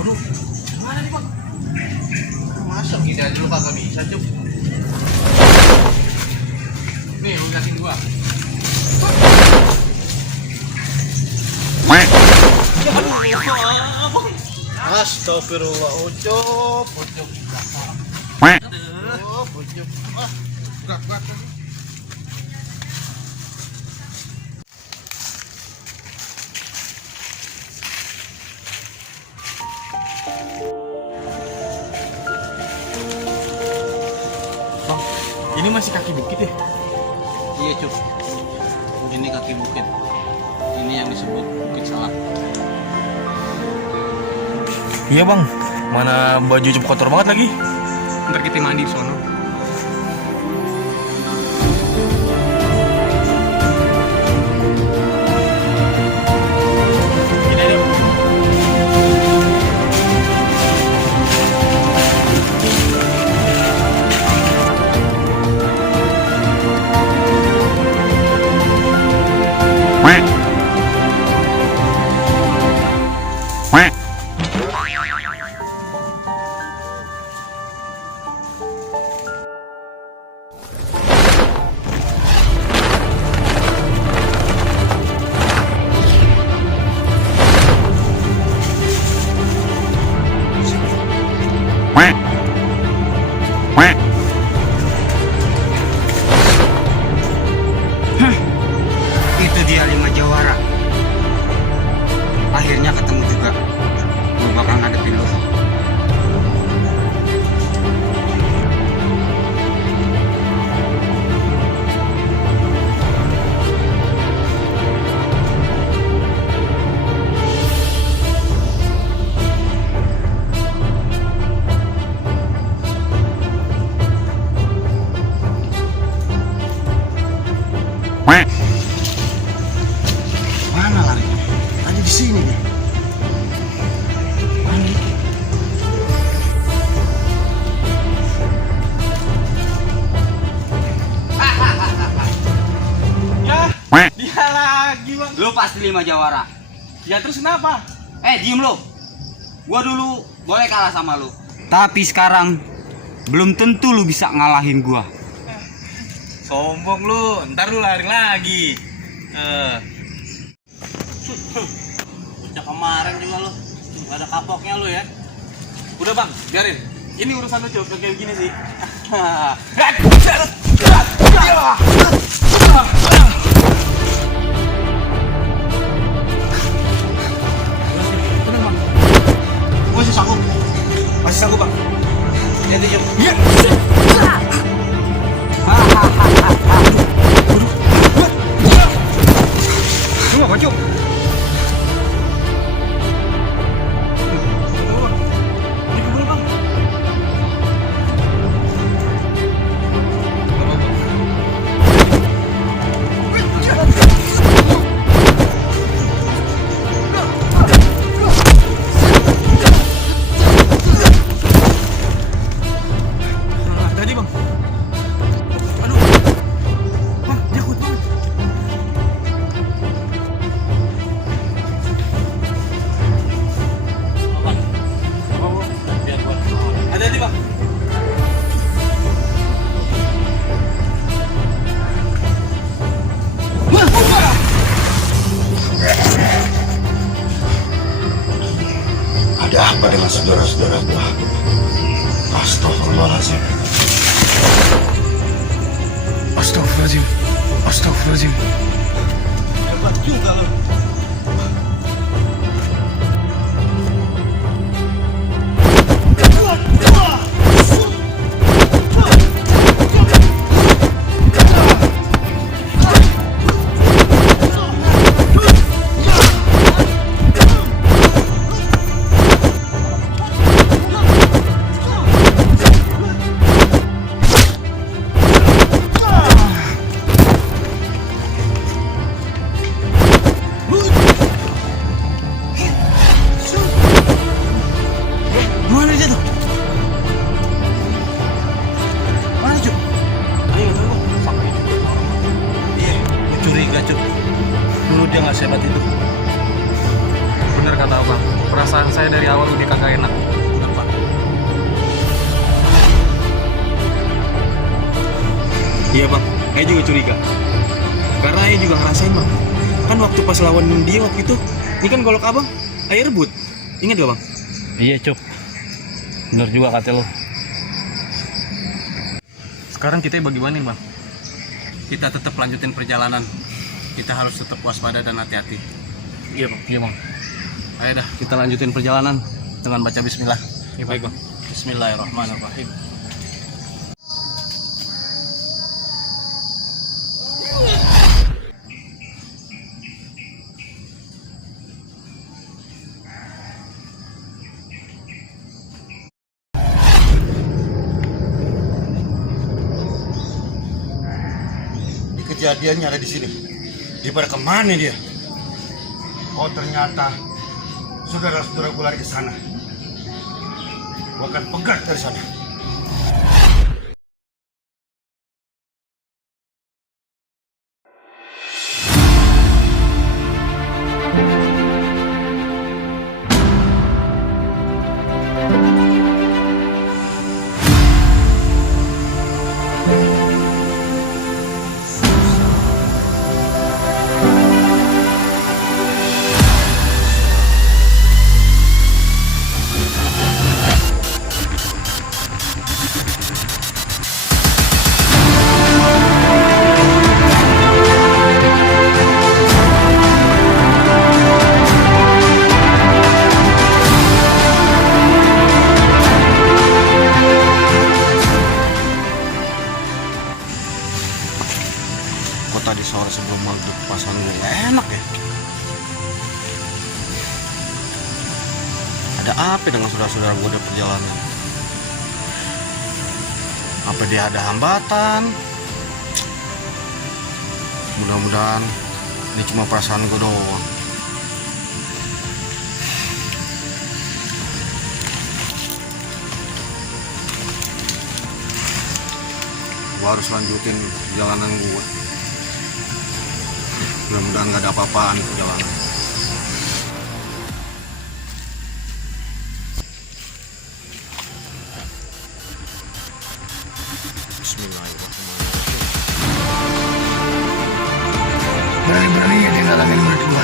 Waduh, gimana nih bang? Masa gini aja lu kagak bisa Cuk? Nih lu liatin gua. Astagfirullah, Ucup. Aduh, Ucup. Berat. Bang, ini masih kaki bukit ya? Iya Cuk, ini kaki bukit. Ini yang disebut Bukit Salak. Iya bang, mana baju Ucup kotor banget lagi. Ntar kita mandi di sono. Gini deh. Itu dia 5 jawara. Akhirnya ketemu juga. Gue bakal ngadepin lo. Mana lari? Ada di sini nih. Ya, dia lagi bang. Lo pasti 5 jawara. Ya terus kenapa? Diem lo. Gua dulu boleh kalah sama lo. Tapi sekarang belum tentu lu bisa ngalahin gua. Sombong lu, ntar lu lari lagi. Bocah kemarin juga lu, gak ada kapoknya lu ya. Udah bang, biarin. Ini urusan lu Cuk, kayak gini sih. Tenang bang, masih sanggup bang. Nanti Cuk. Lu apa Cuk? Ini keburu bang. Tadi bang. Aduh. Bang, dia kuat banget. Hati-hati bang. Ada apa dengan saudara-saudara gua? Astagfirullahaladzim. Astagfirullahaladzim. Astagfirullahaladzim. Hebat juga lo. awal udah kagak enak. Kenapa? Iya bang, saya juga curiga. Karena saya juga ngerasain bang. Kan waktu pas lawan dia waktu itu, ini kan golok abang, saya rebut. Ingat gak bang? Iya Cuk, bener juga kata lo. Sekarang kita bagaimana bang? Kita tetap lanjutin perjalanan. Kita harus tetap waspada dan hati-hati. Iya bang. Iya bang. Ayo dah, kita lanjutin perjalanan dengan baca bismillah. Iya baik bang. Bismillahirrahmanirrahim. Kejadiannya ada di sini. Daripada kemana dia? Oh ternyata saudara-saudaraku lari ke sana. Gua akan pegat dari sana. Kok tadi sore sebelum maghrib pasan gue gak enak ya? Ada apa dengan saudara-saudara gue di perjalanan? Apa dia ada hambatan? Mudah-mudahan ini cuma perasaan gue doang. Gue harus lanjutin perjalanan gue. Mudah-mudahan gak ada apa-apaan di perjalanan. Bismillahirrahmanirrahim. Berani-beraninya dia ngalangin mertua.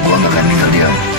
Gua gak akan tinggal diam.